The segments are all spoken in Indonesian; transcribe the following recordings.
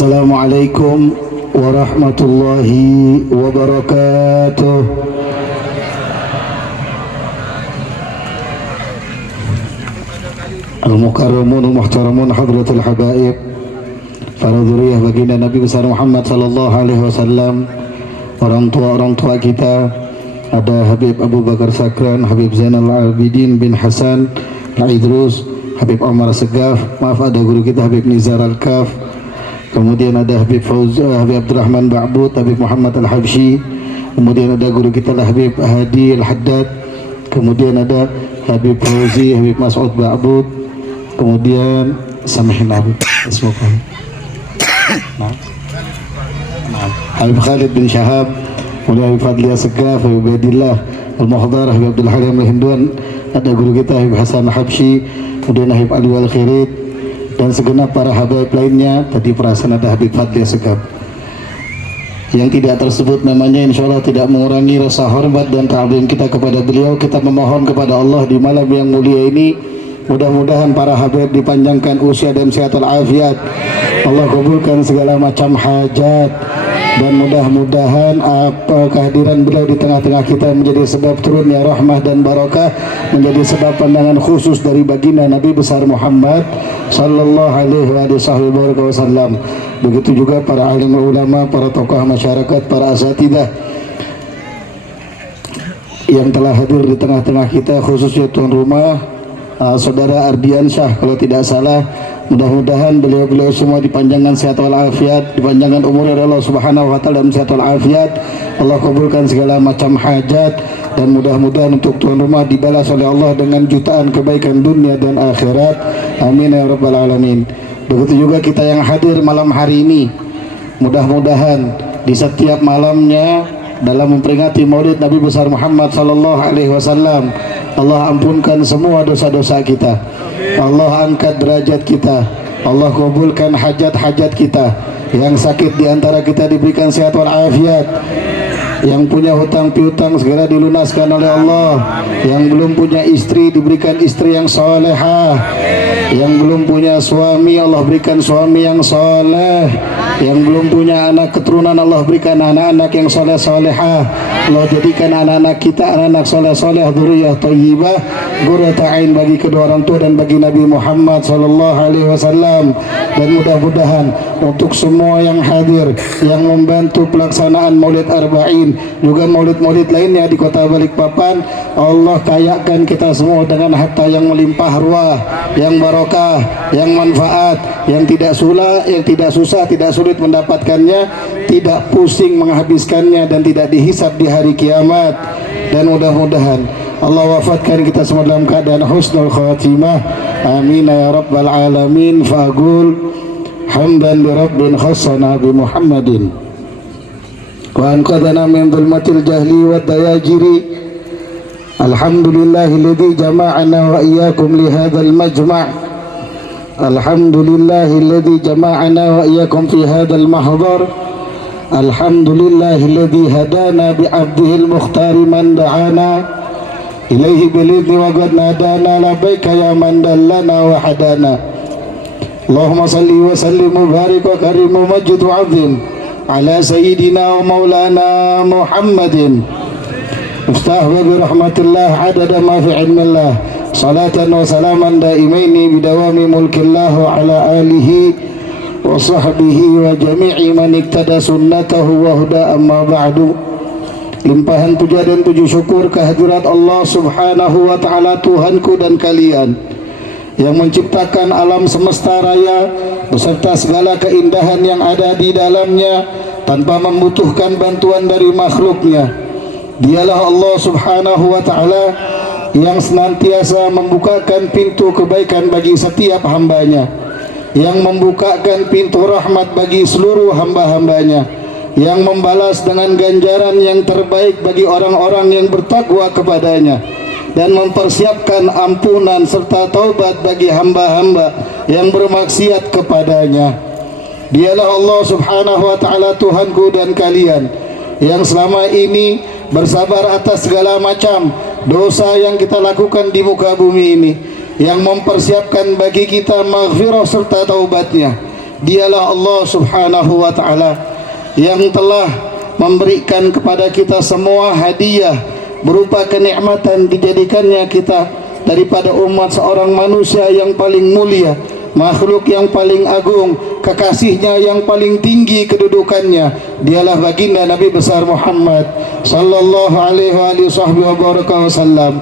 Assalamualaikum warahmatullahi wabarakatuh. Al-mukarramun al-muhtaramun hadratul habaib, para dzurriyyah baginda Nabi besar Muhammad sallallahu alaihi wasallam, orang tua kita, ada Habib Abu Bakar Sakran, Habib Zainal Abidin bin Hasan Al-Idrus, Habib Omar Segaf, maaf ada guru kita Habib Nizar Al-Kaf, kemudian ada Habib Habib Abdurrahman Ba'bud, Habib Muhammad Al-Habsyi, kemudian ada guru kita Habib Hadi Al-Haddad, kemudian ada Habib Fauzi, Habib Mas'ud Ba'bud, kemudian Samihna semoga Habib Khalid bin Syahab, kemudian Habib Fadli Segaf, Habib Abdillah Al-Muhdar, Habib Abdul Halim Al-Hinduan, ada guru kita Habib Hasan Habsyi, kemudian Habib Ali Wal-Khirid, dan segenap para habaib lainnya. Tadi perasaan ada Habib Fadli Segaf yang tidak tersebut namanya, insya Allah tidak mengurangi rasa hormat dan ta'zim kita kepada beliau. Kita memohon kepada Allah di malam yang mulia ini, mudah-mudahan para habaib dipanjangkan usia dan sehat walafiat. Allah kabulkan segala macam hajat, dan mudah-mudahan kehadiran beliau di tengah-tengah kita menjadi sebab turunnya rahmah dan barakah, menjadi sebab pandangan khusus dari baginda Nabi besar Muhammad sallallahu alaihi wasallam. Begitu juga para alim ulama, para tokoh masyarakat, para asatidzah yang telah hadir di tengah-tengah kita, khususnya tuan rumah saudara Ardiansyah kalau tidak salah. Mudah-mudahan beliau-beliau semua dipanjangkan sehat walafiat, dipanjangkan umur oleh Allah Subhanahu wa taala dan sehat walafiat. Allah kabulkan segala macam hajat, dan mudah-mudahan untuk tuan rumah dibalas oleh Allah dengan jutaan kebaikan dunia dan akhirat. Amin ya rabbal alamin. Begitu juga kita yang hadir malam hari ini, mudah-mudahan di setiap malamnya dalam memperingati Maulid Nabi besar Muhammad sallallahu alaihi wasallam, Allah ampunkan semua dosa-dosa kita, Allah angkat derajat kita, Allah kabulkan hajat-hajat kita. Yang sakit di antara kita diberikan sehat walafiat, yang punya hutang piutang segera dilunaskan oleh Allah, yang belum punya istri diberikan istri yang salehah, yang belum punya suami Allah berikan suami yang saleh, yang belum punya anak keturunan Allah berikan anak-anak yang saleh-salehah. Allah jadikan anak-anak kita anak-anak saleh-saleh, dzurriyyah thayyibah, qurrata ain bagi kedua orang tua dan bagi Nabi Muhammad sallallahu alaihi wasallam. Dan mudah-mudahan untuk semua yang hadir, yang membantu pelaksanaan Maulid Arba'in, juga maulid-maulid lainnya di kota Balikpapan, Allah kayakan kita semua dengan harta yang melimpah ruah, yang barokah, yang manfaat, yang tidak susah, tidak sulit mendapatkannya, tidak pusing menghabiskannya, dan tidak dihisab di hari kiamat. Dan mudah-mudahan Allah wafatkan kita semua dalam keadaan husnul khatimah. Amin ya rabbal alamin. Fa'agul hamdan li rabbin khassana bi Muhammadin wa anqadhana min dhulmatil jahli wad dayajiri. Alhamdulillahilladzi jama'ana wa iyyakum li hadzal majma'. Alhamdulillahilladzi jama'ana wa iyyakum fi hadzal mahdhar. Alhamdulillahilladzi hadana bi 'abdihil mukhtari man da'ana ilaihi bil idzni wa qad nadana labbaika ya man dallana wa hadana. Allahumma salli wa sallim wa barik wa karim wa majid wa 'azim ala sayyidina wa maulana Muhammadin miftah babi rahmatillah adada ma fi ilmillah, salatan wa salaman daimaini bidawami mulkillah wa ala alihi wa sahbihi wa jami'i man iktada sunnatahu wa huda. Amma ba'du. Limpahan puja dan puji syukur kehadirat Allah Subhanahu wa ta'ala, Tuhanku dan kalian yang menciptakan alam semesta raya beserta segala keindahan yang ada di dalamnya tanpa membutuhkan bantuan dari makhluknya. Dialah Allah Subhanahu wa ta'ala yang senantiasa membukakan pintu kebaikan bagi setiap hambanya, yang membukakan pintu rahmat bagi seluruh hamba-hambanya, yang membalas dengan ganjaran yang terbaik bagi orang-orang yang bertakwa kepadanya, dan mempersiapkan ampunan serta taubat bagi hamba-hamba yang bermaksiat kepadanya. Dialah Allah Subhanahu wa ta'ala, Tuhanku dan kalian, yang selama ini bersabar atas segala macam dosa yang kita lakukan di muka bumi ini, yang mempersiapkan bagi kita maghfirah serta taubatnya, Dialah Allah Subhanahu wa taala yang telah memberikan kepada kita semua hadiah berupa kenikmatan dijadikannya kita daripada umat seorang manusia yang paling mulia, makhluk yang paling agung, kekasihnya yang paling tinggi kedudukannya. Dialah baginda Nabi besar Muhammad sallallahu alaihi wasallam.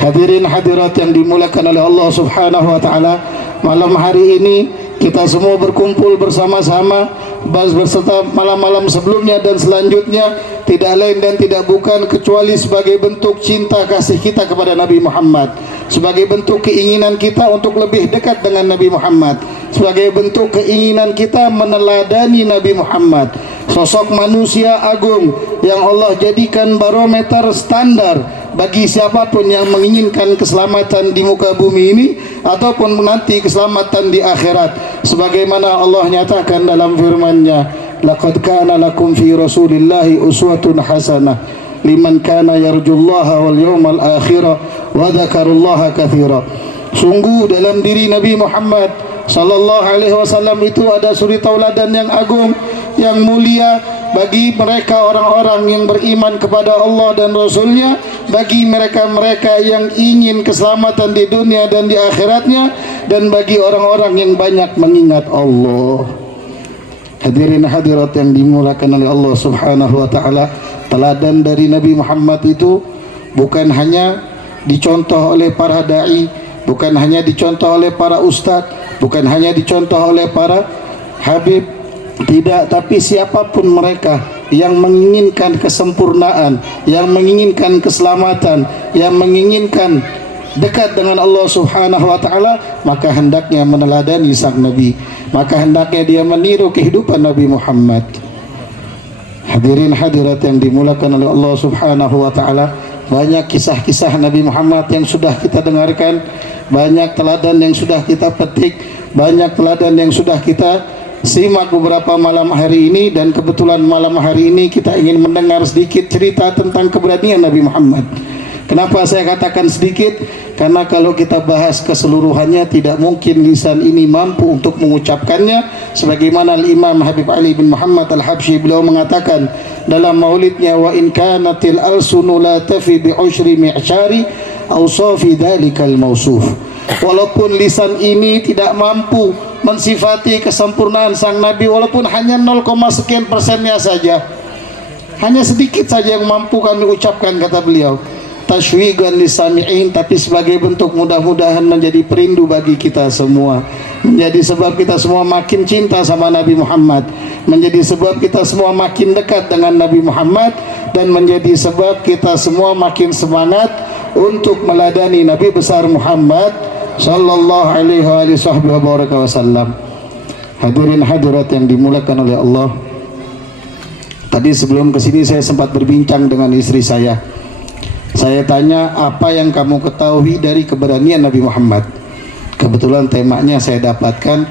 Hadirin hadirat yang dimuliakan oleh Allah Subhanahu wa taala, malam hari ini kita semua berkumpul bersama-sama berserta malam-malam sebelumnya dan selanjutnya tidak lain dan tidak bukan kecuali sebagai bentuk cinta kasih kita kepada Nabi Muhammad, sebagai bentuk keinginan kita untuk lebih dekat dengan Nabi Muhammad, sebagai bentuk keinginan kita meneladani Nabi Muhammad, sosok manusia agung yang Allah jadikan barometer standar bagi siapapun yang menginginkan keselamatan di muka bumi ini ataupun nanti keselamatan di akhirat, sebagaimana Allah nyatakan dalam firman-Nya, laqad kana lakum fi rasulillahi uswatun hasanah liman kana yarjullaha wal yawmal akhir wa dzakarullaha katsira. Sungguh dalam diri Nabi Muhammad sallallahu alaihi wasallam itu ada suri tauladan yang agung, yang mulia bagi mereka orang-orang yang beriman kepada Allah dan Rasul-Nya, bagi mereka-mereka yang ingin keselamatan di dunia dan di akhiratnya, dan bagi orang-orang yang banyak mengingat Allah. Hadirin hadirat yang dimuliakan oleh Allah Subhanahu wa taala, teladan dari Nabi Muhammad itu bukan hanya dicontoh oleh para dai, bukan hanya dicontoh oleh para ustadz, bukan hanya dicontoh oleh para habib, tidak, tapi siapapun mereka yang menginginkan kesempurnaan, yang menginginkan keselamatan, yang menginginkan dekat dengan Allah Subhanahu wa taala, maka hendaknya meneladani sang Nabi, maka hendaknya dia meniru kehidupan Nabi Muhammad. Hadirin hadirat yang dimuliakan oleh Allah Subhanahu wa taala, banyak kisah-kisah Nabi Muhammad yang sudah kita dengarkan, banyak teladan yang sudah kita petik, banyak teladan yang sudah kita simak beberapa malam hari ini, dan kebetulan malam hari ini kita ingin mendengar sedikit cerita tentang keberanian Nabi Muhammad. Kenapa saya katakan sedikit? Karena kalau kita bahas keseluruhannya tidak mungkin lisan ini mampu untuk mengucapkannya, sebagaimana Imam Habib Ali bin Muhammad Al-Habsyi, beliau mengatakan dalam maulidnya, wa in kanatil alsunu la tafi bi usyri mi'syari awsafi dzalikal mausuf. Walaupun lisan ini tidak mampu mensifati kesempurnaan sang Nabi, walaupun hanya 0, sekian persennya saja, hanya sedikit saja yang mampu kami ucapkan, kata beliau, tashwigan lisami'in, tapi sebagai bentuk mudah-mudahan menjadi perindu bagi kita semua, menjadi sebab kita semua makin cinta sama Nabi Muhammad, menjadi sebab kita semua makin dekat dengan Nabi Muhammad, dan menjadi sebab kita semua makin semangat untuk meladani Nabi besar Muhammad sallallahu alaihi wasallam. Hadirin hadirat yang dimuliakan oleh Allah, tadi sebelum kesini saya sempat berbincang dengan istri saya. Saya tanya, apa yang kamu ketahui dari keberanian Nabi Muhammad? Kebetulan temanya saya dapatkan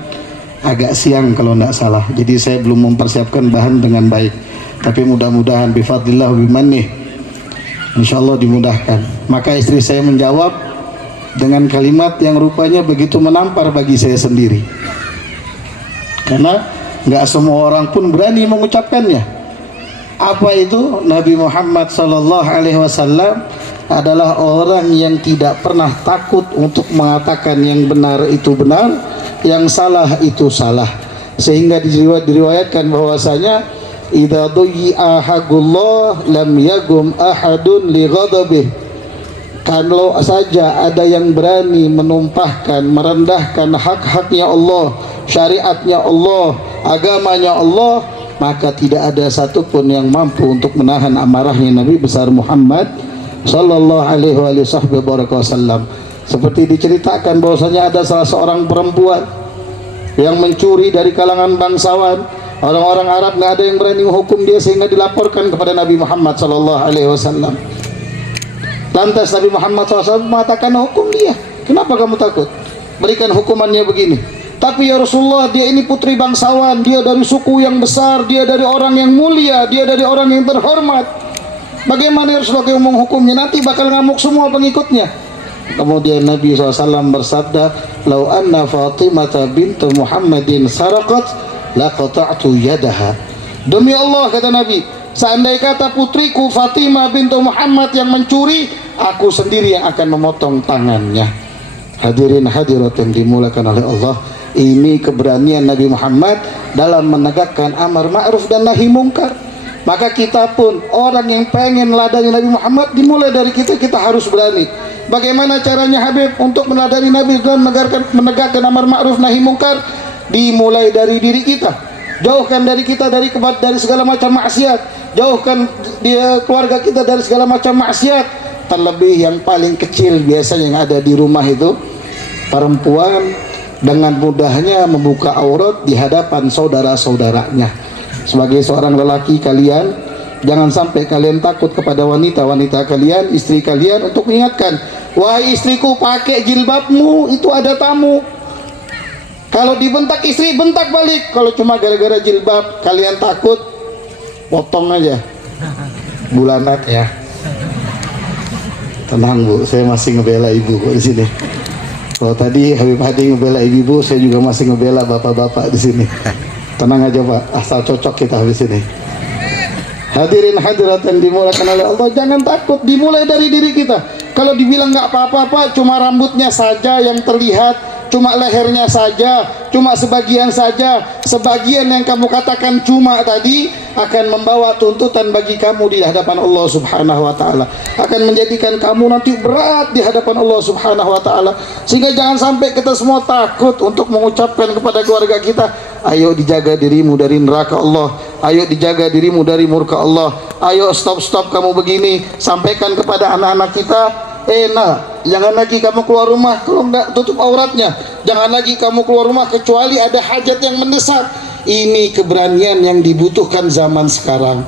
agak siang kalau tidak salah, jadi saya belum mempersiapkan bahan dengan baik, tapi mudah-mudahan bifadlillah bimannih insyaallah dimudahkan. Maka istri saya menjawab dengan kalimat yang rupanya begitu menampar bagi saya sendiri, karena nggak semua orang pun berani mengucapkannya. Apa itu? Nabi Muhammad sallallahu alaihi wasallam adalah orang yang tidak pernah takut untuk mengatakan yang benar itu benar, yang salah itu salah, sehingga diriwayatkan bahwasanya idza du'i'a haqqullah lam yagum ahadun li ghadabih. Kalau saja ada yang berani menumpahkan, merendahkan hak-haknya Allah, syariatnya Allah, agamanya Allah, maka tidak ada satupun yang mampu untuk menahan amarahnya Nabi besar Muhammad sallallahu alaihi wasallam. Seperti diceritakan bahwasanya ada salah seorang perempuan yang mencuri dari kalangan bangsawan. Orang-orang Arab nggak ada yang berani menghukum dia, sehingga dilaporkan kepada Nabi Muhammad sallallahu alaihi wasallam. Lantas Nabi Muhammad SAW mengatakan, hukum dia. Kenapa kamu takut? Berikan hukumannya begini. Tapi ya Rasulullah, dia ini putri bangsawan, dia dari suku yang besar, dia dari orang yang mulia, dia dari orang yang terhormat. Bagaimana ya Rasulullah kamu menghukumnya? Nanti bakal ngamuk semua pengikutnya. Kemudian Nabi SAW bersabda, "Lau anna Fatimah bintu Muhammadin saraqat laqata'tu yadaha." Demi Allah, kata Nabi, seandai kata putriku Fatimah bintu Muhammad yang mencuri, aku sendiri yang akan memotong tangannya. Hadirin hadirat yang dimulakan oleh Allah, ini keberanian Nabi Muhammad dalam menegakkan amar ma'ruf dan nahi mungkar. Maka kita pun orang yang pengen meladani Nabi Muhammad, dimulai dari kita harus berani. Bagaimana caranya Habib untuk meladani Nabi dan menegakkan amar ma'ruf nahi mungkar? Dimulai dari diri kita. Jauhkan dari kita dari segala macam maksiat. Jauhkan keluarga kita dari segala macam maksiat. Terlebih yang paling kecil biasanya yang ada di rumah itu, perempuan dengan mudahnya membuka aurat di hadapan saudara-saudaranya. Sebagai seorang lelaki, kalian jangan sampai kalian takut kepada wanita-wanita kalian, istri kalian, untuk mengingatkan, wahai istriku, pakai jilbabmu, itu ada tamu. Kalau dibentak istri, bentak balik. Kalau cuma gara-gara jilbab kalian takut, potong aja bulanat ya. Tenang Bu, saya masih ngebela ibu kok di sini. Kalau tadi Habib Hadi ngebela ibu, saya juga masih ngebela bapak-bapak di sini. Tenang aja Pak, asal cocok kita habis ini. Hadirin hadirat yang dimulakan oleh Allah, jangan takut, dimulai dari diri kita. Kalau dibilang nggak apa-apa Pak, cuma rambutnya saja yang terlihat, cuma lehernya saja, cuma sebagian saja, sebagian yang kamu katakan cuma tadi akan membawa tuntutan bagi kamu di hadapan Allah Subhanahu wa taala, akan menjadikan kamu nanti berat di hadapan Allah Subhanahu wa taala. Sehingga jangan sampai kita semua takut untuk mengucapkan kepada keluarga kita, ayo dijaga dirimu dari neraka Allah, ayo dijaga dirimu dari murka Allah, ayo stop kamu begini. Sampaikan kepada anak-anak kita, jangan lagi kamu keluar rumah kalau enggak tutup auratnya. Jangan lagi kamu keluar rumah kecuali ada hajat yang mendesak. Ini keberanian yang dibutuhkan zaman sekarang.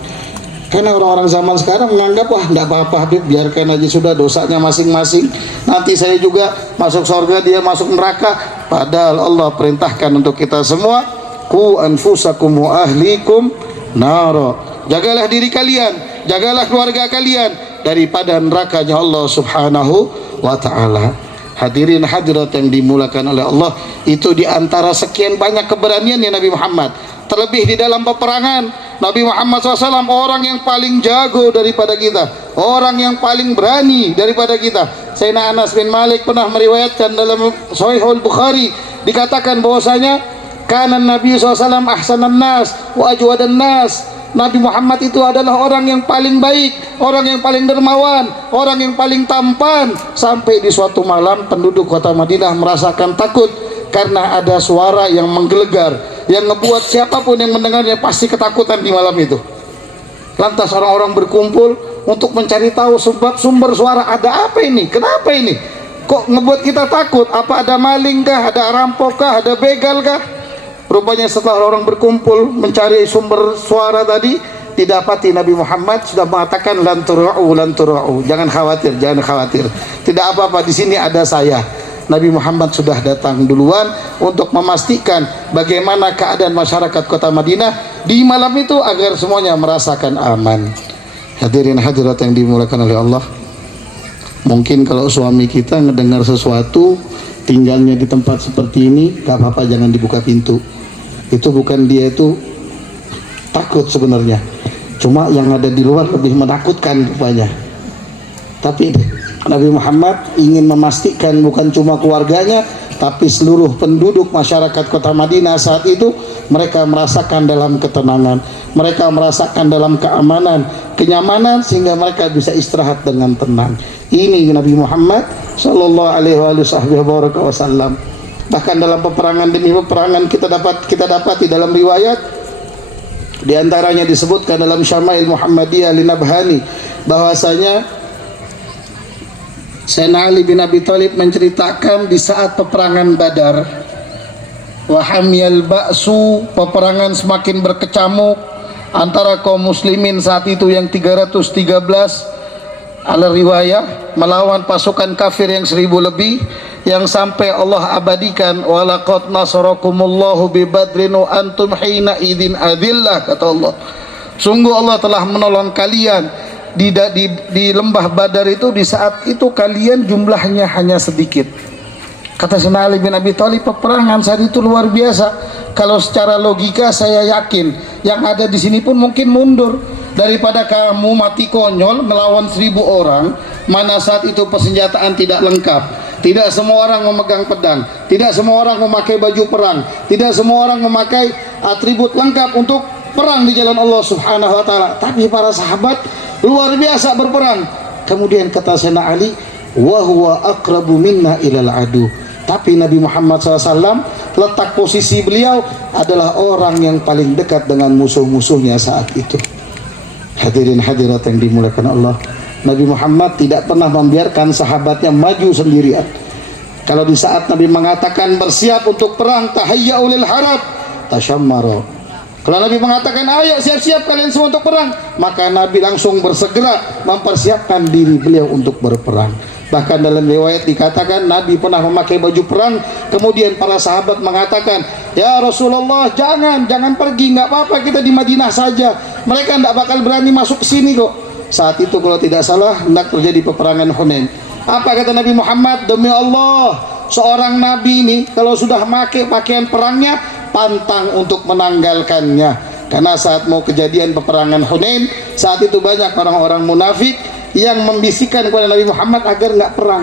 Karena orang-orang zaman sekarang menganggap, wah enggak apa-apa Habib, biarkan aja sudah, dosanya masing-masing. Nanti saya juga masuk surga, dia masuk neraka. Padahal Allah perintahkan untuk kita semua, qu anfusakum wa ahlikum nara. Jagalah diri kalian, jagalah keluarga kalian daripada nerakanya Allah Subhanahu wa ta'ala. Hadirin hadirat yang dimulakan oleh Allah, itu diantara sekian banyak keberaniannya Nabi Muhammad. Terlebih di dalam peperangan, Nabi Muhammad SAW orang yang paling jago daripada kita, orang yang paling berani daripada kita. Sayyidina Anas bin Malik pernah meriwayatkan dalam Sahihul Bukhari, dikatakan bahwasanya kana Nabi SAW ahsanan nas wa ajwadan nas. Nabi Muhammad itu adalah orang yang paling baik, orang yang paling dermawan, orang yang paling tampan. Sampai di suatu malam penduduk kota Madinah merasakan takut karena ada suara yang menggelegar, yang ngebuat siapapun yang mendengarnya pasti ketakutan di malam itu. Lantas orang-orang berkumpul untuk mencari tahu sebab sumber suara, ada apa ini? Kenapa ini? Kok ngebuat kita takut? Apa ada maling kah? Ada rampok kah? Ada begal kah? Rupanya setelah orang berkumpul mencari sumber suara tadi, didapati Nabi Muhammad sudah mengatakan lan tura'u, jangan khawatir, tidak apa-apa, di sini ada saya. Nabi Muhammad sudah datang duluan untuk memastikan bagaimana keadaan masyarakat kota Madinah di malam itu agar semuanya merasakan aman. Hadirin hadirat yang dimulakan oleh Allah, mungkin kalau suami kita ngedengar sesuatu, tinggalnya di tempat seperti ini, gak apa-apa, jangan dibuka pintu. Itu bukan dia itu takut sebenarnya, cuma yang ada di luar lebih menakutkan rupanya. Tapi Nabi Muhammad ingin memastikan bukan cuma keluarganya, tapi seluruh penduduk masyarakat kota Madinah saat itu, mereka merasakan dalam ketenangan, mereka merasakan dalam keamanan, kenyamanan, sehingga mereka bisa istirahat dengan tenang. Ini Nabi Muhammad Sallallahu Alaihi Wasallam. Bahkan dalam peperangan demi peperangan kita dapati dalam riwayat, diantaranya disebutkan dalam Syama'il Muhammadiyah Linabhani, bahwasanya Sayyidina Ali bin Abi Thalib menceritakan di saat peperangan Badar, wahamiyal ba'su, peperangan semakin berkecamuk antara kaum muslimin saat itu yang 313 ala riwayah melawan pasukan kafir yang 1000 lebih, yang sampai Allah abadikan walaqad nasarakumullahu bi badrin wa antum hina idzin adillah, kata Allah, sungguh Allah telah menolong kalian di lembah Badar itu, di saat itu kalian jumlahnya hanya sedikit. Kata Sayyidina Ali bin Abi Thalib, peperangan saat itu luar biasa. Kalau secara logika saya yakin yang ada di sini pun mungkin mundur daripada kamu mati konyol melawan 1000 orang, mana saat itu persenjataan tidak lengkap. Tidak semua orang memegang pedang, tidak semua orang memakai baju perang, tidak semua orang memakai atribut lengkap untuk perang di jalan Allah Subhanahu wa taala. Tapi para sahabat luar biasa berperang. Kemudian kata Sayyidina Ali, wa huwa aqrabu minna ilal adu. Tapi Nabi Muhammad SAW letak posisi beliau adalah orang yang paling dekat dengan musuh-musuhnya saat itu. Hadirin hadirat yang dimuliakan Allah, Nabi Muhammad tidak pernah membiarkan sahabatnya maju sendirian. Kalau di saat Nabi mengatakan bersiap untuk perang, tahayya'u lil harab, tashammara. Kalau Nabi mengatakan ayo siap-siap kalian semua untuk perang, maka Nabi langsung bersegera mempersiapkan diri beliau untuk berperang. Bahkan dalam riwayat dikatakan Nabi pernah memakai baju perang, kemudian para sahabat mengatakan, ya Rasulullah, jangan pergi, nggak apa-apa, kita di Madinah saja, mereka tidak bakal berani masuk ke sini kok. Saat itu kalau tidak salah hendak terjadi peperangan Hunain. Apa kata Nabi Muhammad? Demi Allah, seorang Nabi ini kalau sudah memakai pakaian perangnya, pantang untuk menanggalkannya. Karena saat mau kejadian peperangan Hunain, saat itu banyak orang-orang munafik yang membisikkan kepada Nabi Muhammad agar nggak perang.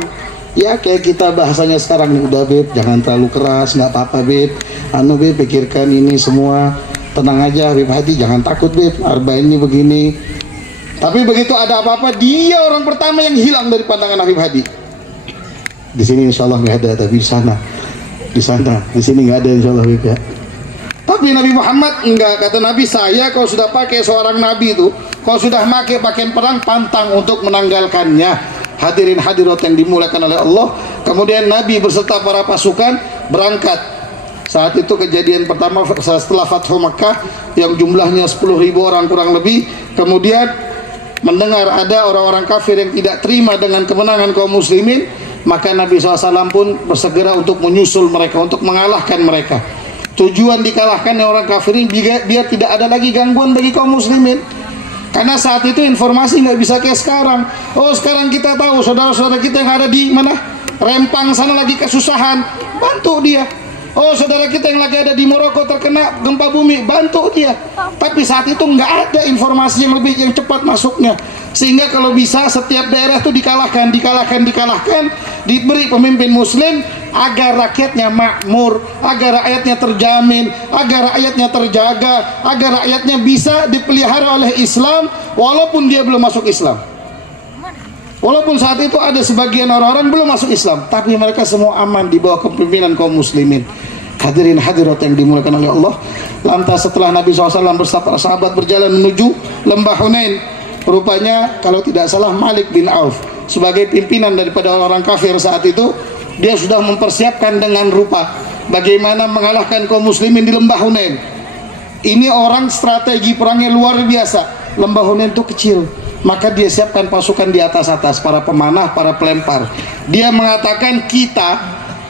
Ya kayak kita bahasanya sekarang nih, udah beb, jangan terlalu keras, nggak apa-apa beb, beb, pikirkan ini semua, tenang aja beb hati, jangan takut beb, Arba ini begini. Tapi begitu ada apa-apa, dia orang pertama yang hilang dari pandangan Habib Hadi. Di sini insya Allah nggak ada, tapi di sana, di sini nggak ada insya Allah ya. Tapi Nabi Muhammad enggak, kata Nabi, saya kalau sudah pakai seorang Nabi itu, kalau sudah pakai pakaian perang, pantang untuk menanggalkannya. Hadirin hadirat yang dimuliakan oleh Allah. Kemudian Nabi beserta para pasukan berangkat. Saat itu kejadian pertama setelah Fathu Makkah yang jumlahnya 10.000 orang kurang lebih. Kemudian mendengar ada orang-orang kafir yang tidak terima dengan kemenangan kaum muslimin, maka Nabi SAW pun bersegera untuk menyusul mereka, untuk mengalahkan mereka. Tujuan dikalahkan orang kafir ini biar tidak ada lagi gangguan bagi kaum muslimin. Karena saat itu informasi nggak bisa kayak sekarang. Oh sekarang kita tahu saudara-saudara kita yang ada di mana, Rempang sana lagi kesusahan, bantu dia. Oh saudara kita yang lagi ada di Maroko terkena gempa bumi, bantu dia. Tapi saat itu nggak ada informasi yang lebih cepat masuknya, sehingga kalau bisa setiap daerah itu dikalahkan, diberi pemimpin muslim agar rakyatnya makmur, agar rakyatnya terjamin, agar rakyatnya terjaga, agar rakyatnya bisa dipelihara oleh Islam walaupun dia belum masuk Islam. Walaupun saat itu ada sebagian orang-orang belum masuk Islam, tapi mereka semua aman di bawah kepemimpinan kaum muslimin. Hadirin hadirat yang dimuliakan oleh Allah. Lantas setelah Nabi SAW bersama sahabat berjalan menuju lembah Hunain, rupanya kalau tidak salah Malik bin Auf sebagai pimpinan daripada orang kafir saat itu, dia sudah mempersiapkan dengan rupa bagaimana mengalahkan kaum muslimin di lembah Hunain. Ini orang strategi perangnya luar biasa. Lembah Hunain itu kecil, maka dia siapkan pasukan di atas-atas, para pemanah, para pelempar. Dia mengatakan kita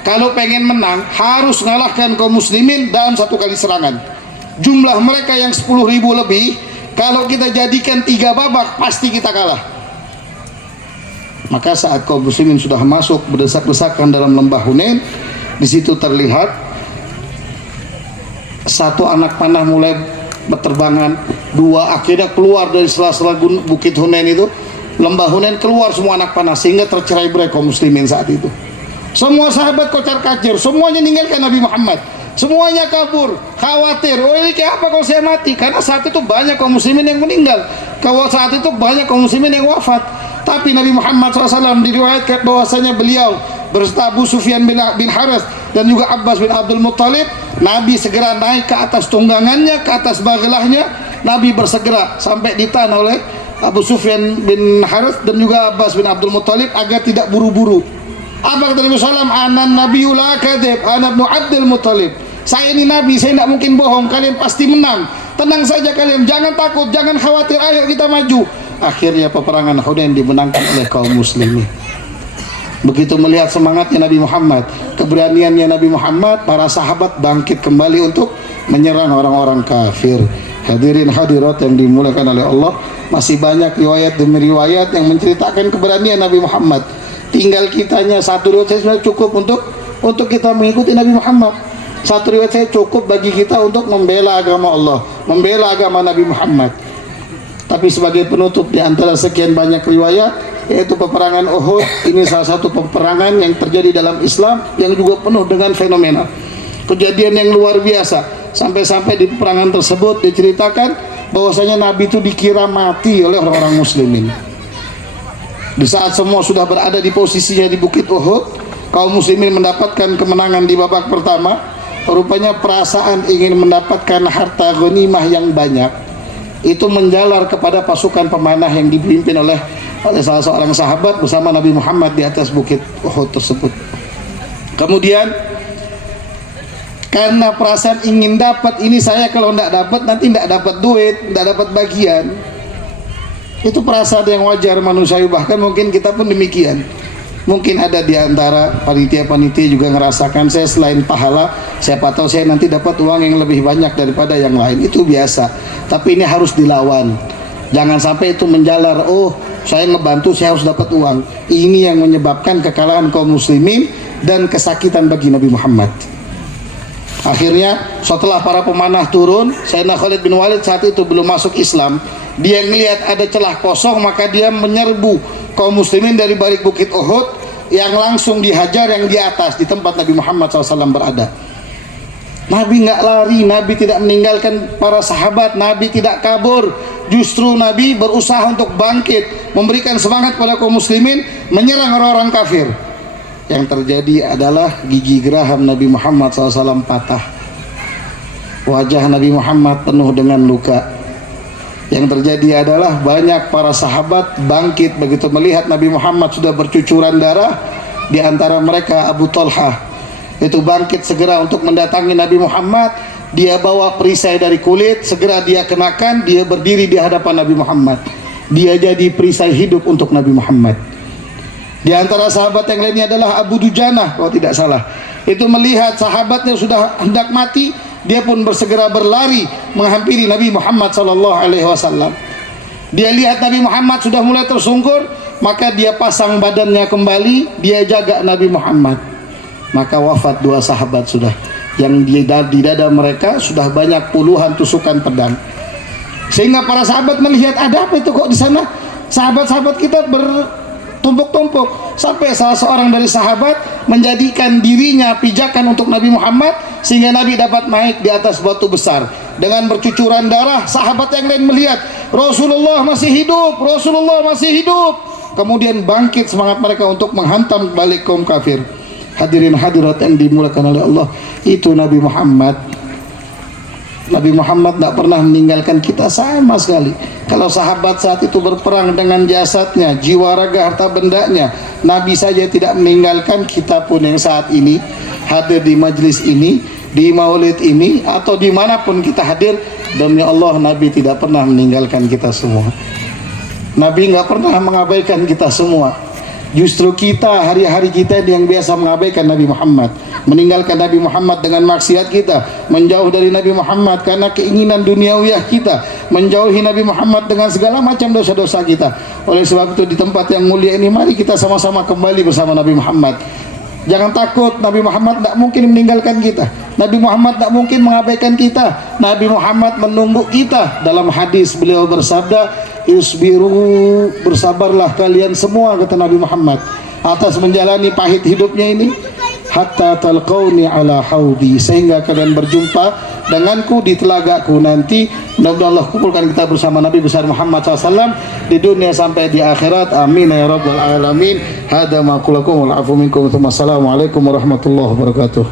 kalau pengen menang harus mengalahkan kaum muslimin dalam satu kali serangan. Jumlah mereka yang 10.000 lebih, kalau kita jadikan 3 babak pasti kita kalah. Maka saat kaum muslimin sudah masuk berdesak-desakan dalam lembah Hunain, di situ terlihat satu anak panah mulai berterbangan, 2 akhirnya keluar dari sela-sela bukit Hunain itu, lembah Hunain, keluar semua anak panah sehingga tercerai-berai kaum muslimin saat itu. Semua sahabat kocar-kacir, semuanya ninggalkan Nabi Muhammad, semuanya kabur, khawatir, oh ini kayak apa kalau saya mati? Karena saat itu banyak kaum muslimin yang meninggal, kalau saat itu banyak kaum muslimin yang wafat. Tapi Nabi Muhammad SAW diriwayatkan bahwasanya beliau berserta Abu Sufyan bin Harith dan juga Abbas bin Abdul Muttalib, Nabi segera naik ke atas tunggangannya, ke atas bagelahnya. Nabi bersegera sampai ditahan oleh Abu Sufyan bin Harith dan juga Abbas bin Abdul Muttalib agar tidak buru-buru. Apa kata Nabi SAW? Anan nabiyul akadzib, ana ibnu Abdul Muttalib. Saya ini Nabi, saya tidak mungkin bohong, kalian pasti menang. Tenang saja kalian, jangan takut, jangan khawatir, ayo kita maju. Akhirnya peperangan Hunain dimenangkan oleh kaum muslimin. Begitu melihat semangatnya Nabi Muhammad, keberaniannya Nabi Muhammad, para sahabat bangkit kembali untuk menyerang orang-orang kafir. Hadirin hadirat yang dimuliakan oleh Allah. Masih banyak riwayat demi riwayat yang menceritakan keberanian Nabi Muhammad. Tinggal kitanya, satu riwayat saya sudah cukup untuk kita mengikuti Nabi Muhammad. Satu riwayat saya cukup bagi kita untuk membela agama Allah, membela agama Nabi Muhammad. Tapi sebagai penutup di antara sekian banyak riwayat, yaitu peperangan Uhud, ini salah satu peperangan yang terjadi dalam Islam yang juga penuh dengan fenomena. Kejadian yang luar biasa, sampai-sampai di peperangan tersebut diceritakan bahwasanya Nabi itu dikira mati oleh orang-orang muslimin. Di saat semua sudah berada di posisinya di Bukit Uhud, kaum muslimin mendapatkan kemenangan di babak pertama. Rupanya perasaan ingin mendapatkan harta ghanimah yang banyak itu menjalar kepada pasukan pemanah yang dipimpin oleh salah seorang sahabat bersama Nabi Muhammad di atas Bukit Uhud tersebut. Kemudian karena perasaan ingin dapat ini, saya kalau tidak dapat nanti tidak dapat duit, tidak dapat bagian. Itu perasaan yang wajar manusiawi, bahkan mungkin kita pun demikian. Mungkin ada di antara panitia-panitia juga ngerasakan, saya selain pahala, siapa tahu saya nanti dapat uang yang lebih banyak daripada yang lain. Itu biasa, tapi ini harus dilawan. Jangan sampai itu menjalar, oh saya ngebantu saya harus dapat uang. Ini yang menyebabkan kekalahan kaum muslimin dan kesakitan bagi Nabi Muhammad. Akhirnya setelah para pemanah turun, Sayyidina Khalid bin Walid saat itu belum masuk Islam. Dia melihat ada celah kosong, maka dia menyerbu kaum muslimin dari balik Bukit Uhud yang langsung dihajar yang di atas, di tempat Nabi Muhammad SAW berada. Nabi nggak lari, Nabi tidak meninggalkan para sahabat, Nabi tidak kabur. Justru Nabi berusaha untuk bangkit, memberikan semangat pada kaum muslimin, menyerang orang-orang kafir. Yang terjadi adalah gigi geraham Nabi Muhammad SAW patah. Wajah Nabi Muhammad penuh dengan luka. Yang terjadi adalah banyak para sahabat bangkit begitu melihat Nabi Muhammad sudah bercucuran darah. Di antara mereka Abu Talha itu bangkit segera untuk mendatangi Nabi Muhammad. Dia bawa perisai dari kulit, segera dia kenakan, dia berdiri di hadapan Nabi Muhammad. Dia jadi perisai hidup untuk Nabi Muhammad. Di antara sahabat yang lainnya adalah Abu Dujanah, kalau tidak salah. Itu melihat sahabatnya sudah hendak mati, dia pun bersegera berlari menghampiri Nabi Muhammad SAW. Dia lihat Nabi Muhammad sudah mulai tersungkur, maka dia pasang badannya kembali, dia jaga Nabi Muhammad. Maka wafat dua sahabat sudah, yang di dada mereka sudah banyak puluhan tusukan pedang. Sehingga para sahabat melihat, ada apa itu kok di sana? Sahabat-sahabat kita bertumpuk-tumpuk, sampai salah seorang dari sahabat menjadikan dirinya pijakan untuk Nabi Muhammad, sehingga Nabi dapat naik di atas batu besar dengan bercucuran darah. Sahabat yang lain melihat Rasulullah masih hidup, Rasulullah masih hidup. Kemudian bangkit semangat mereka untuk menghantam balik kaum kafir. Hadirin hadirat yang dimuliakan oleh Allah, itu Nabi Muhammad. Nabi Muhammad tidak pernah meninggalkan kita sama sekali. Kalau sahabat saat itu berperang dengan jasadnya, jiwa raga harta bendanya, Nabi saja tidak meninggalkan, kita pun yang saat ini hadir di majlis ini, di maulid ini, atau dimanapun kita hadir, demi Allah Nabi tidak pernah meninggalkan kita semua. Nabi nggak pernah mengabaikan kita semua. Justru kita, hari-hari kita yang biasa mengabaikan Nabi Muhammad, meninggalkan Nabi Muhammad dengan maksiat kita, menjauh dari Nabi Muhammad karena keinginan duniawiyah kita, menjauhi Nabi Muhammad dengan segala macam dosa-dosa kita. Oleh sebab itu di tempat yang mulia ini, mari kita sama-sama kembali bersama Nabi Muhammad. Jangan takut, Nabi Muhammad tidak mungkin meninggalkan kita, Nabi Muhammad tidak mungkin mengabaikan kita. Nabi Muhammad menunggu kita. Dalam hadis beliau bersabda, "Isbiru, bersabarlah kalian semua," kata Nabi Muhammad, "atas menjalani pahit hidupnya ini, hatta talqauni ala haudi, sehingga kalian berjumpa denganku di telagaku nanti." Mudah-mudahan Allah kumpulkan kita bersama Nabi besar Muhammad SAW di dunia sampai di akhirat. Amin ya rabbal alamin. Hada ma aqulu lakum wal afu minkum. Assalamualaikum warahmatullahi wabarakatuh.